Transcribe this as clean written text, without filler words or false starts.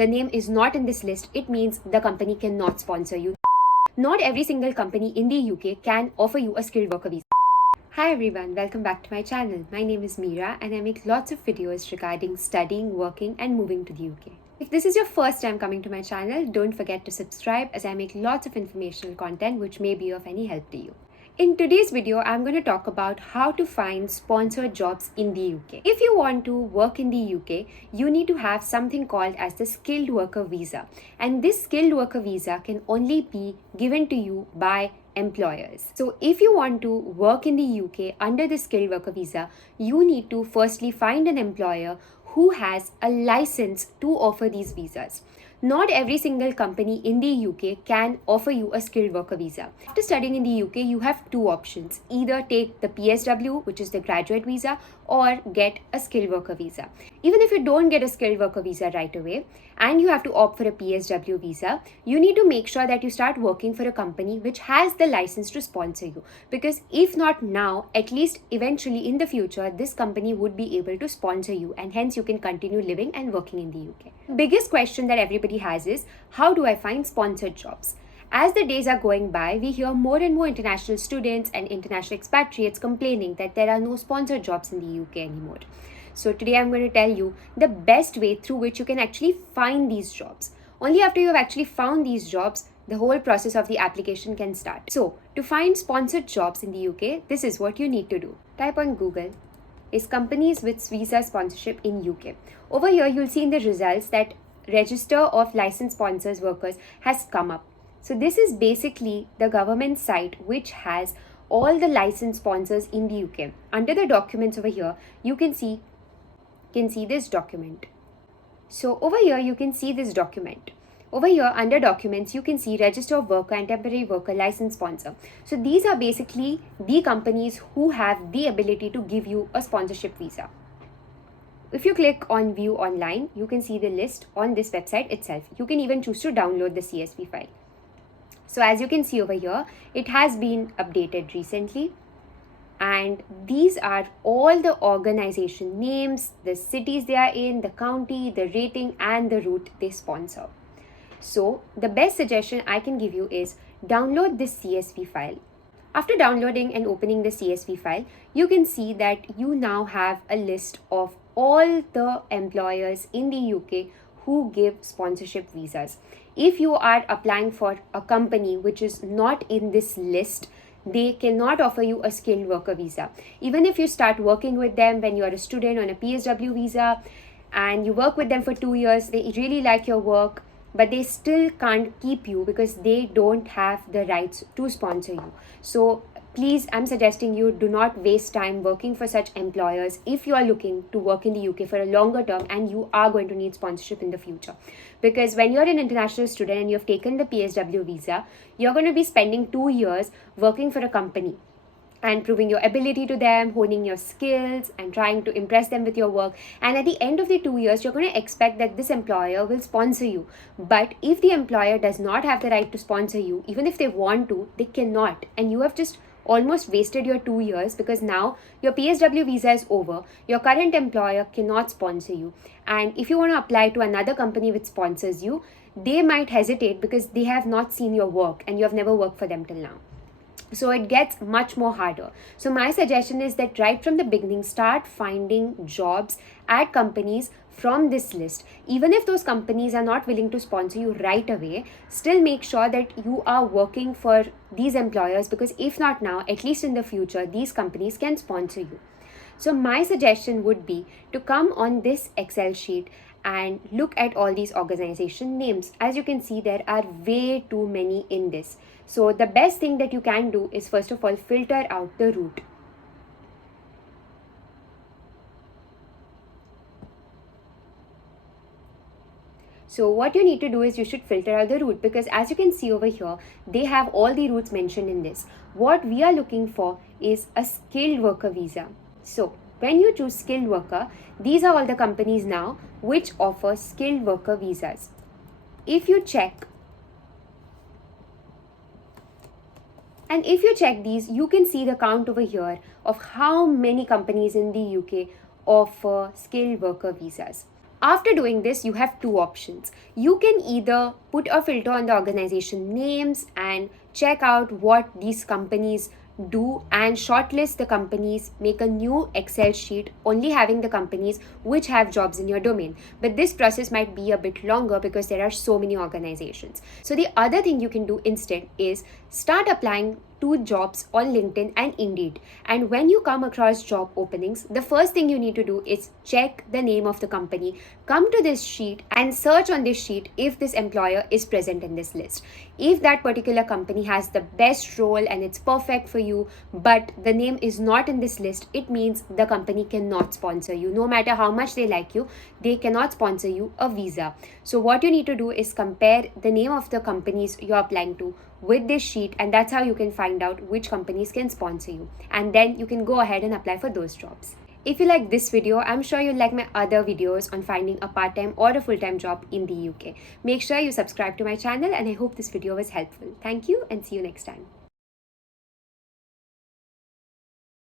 the name is not in this list, it means the company cannot sponsor you. Not every single company in the UK can offer you a skilled worker visa. Hi everyone, welcome back to my channel. My name is Meera and I make lots of videos regarding studying, working and moving to the UK. If this is your first time coming to my channel, don't forget to subscribe as I make lots of informational content which may be of any help to you. In today's video, I'm going to talk about how to find sponsored jobs in the UK. If you want to work in the UK, you need to have something called as the skilled worker visa. And this skilled worker visa can only be given to you by employers. So if you want to work in the UK under the skilled worker visa, you need to firstly find an employer who has a license to offer these visas. Not every single company in the UK can offer you a skilled worker visa. After studying in the UK, you have two options. Either take the PSW, which is the graduate visa, or get a skilled worker visa. Even if you don't get a skilled worker visa right away, and you have to opt for a PSW visa, you need to make sure that you start working for a company which has the license to sponsor you. Because if not now, at least eventually in the future, this company would be able to sponsor you and hence you can continue living and working in the UK. The biggest question that everybody has is, how do I find sponsored jobs? As the days are going by, we hear more and more international students and international expatriates complaining that there are no sponsored jobs in the UK anymore. So today I'm going to tell you the best way through which you can actually find these jobs. Only after you have actually found these jobs, the whole process of the application can start. So to find sponsored jobs in the UK, this is what you need to do. Type on Google is companies with visa sponsorship in UK. Over here you'll see in the results that Register of Licensed Sponsors Workers has come up. So this is basically the government site which has all the licensed sponsors in the UK. Under the documents over here, you can see this document. So over here, you can see this document. Over here, under documents, you can see Register of Worker and Temporary Worker License Sponsor. So these are basically the companies who have the ability to give you a sponsorship visa. If you click on View Online, you can see the list on this website itself. You can even choose to download the CSV file. So as you can see over here, it has been updated recently. And these are all the organization names, the cities they are in, the county, the rating and the route they sponsor. So the best suggestion I can give you is download this CSV file. After downloading and opening the CSV file, you can see that you now have a list of all the employers in the UK who give sponsorship visas. If you are applying for a company which is not in this list, they cannot offer you a skilled worker visa. Even if you start working with them when you are a student on a PSW visa and you work with them for 2 years, they really like your work, but they still can't keep you because they don't have the rights to sponsor you. So please, I'm suggesting you do not waste time working for such employers if you are looking to work in the UK for a longer term and you are going to need sponsorship in the future. Because when you're an international student and you have taken the PSW visa, you're going to be spending 2 years working for a company and proving your ability to them, honing your skills and trying to impress them with your work. And at the end of the 2 years, you're going to expect that this employer will sponsor you. But if the employer does not have the right to sponsor you, even if they want to, they cannot. And you have just almost wasted your 2 years because now your PSW visa is over. Your current employer cannot sponsor you. And if you want to apply to another company which sponsors you, they might hesitate because they have not seen your work and you have never worked for them till now. So it gets much more harder. So my suggestion is that right from the beginning, start finding jobs at companies from this list. Even if those companies are not willing to sponsor you right away, still make sure that you are working for these employers because if not now, at least in the future, these companies can sponsor you. So my suggestion would be to come on this Excel sheet and look at all these organization names. As you can see, there are way too many in this. So the best thing that you can do is first of all filter out the route. So what you need to do is you should filter out the route because as you can see over here, they have all the routes mentioned in this. What we are looking for is a skilled worker visa. So when you choose skilled worker, these are all the companies now which offer skilled worker visas. If you check these, you can see the count over here of how many companies in the UK offer skilled worker visas. After doing this, you have two options. You can either put a filter on the organization names and check out what these companies do and shortlist the companies, make a new Excel sheet only having the companies which have jobs in your domain. But this process might be a bit longer because there are so many organizations. So the other thing you can do instead is start applying to jobs on LinkedIn and Indeed. And when you come across job openings, the first thing you need to do is check the name of the company, come to this sheet and search on this sheet if this employer is present in this list. If that particular company has the best role and it's perfect for you, but the name is not in this list, it means the company cannot sponsor you. No matter how much they like you, they cannot sponsor you a visa. So what you need to do is compare the name of the companies you're applying to with this sheet, and that's how you can find out which companies can sponsor you, and then you can go ahead and apply for those jobs. If you like this video, I'm sure you'll like my other videos on finding a part-time or a full-time job in the UK. Make sure you subscribe to my channel, and I hope this video was helpful. Thank you and see you next time.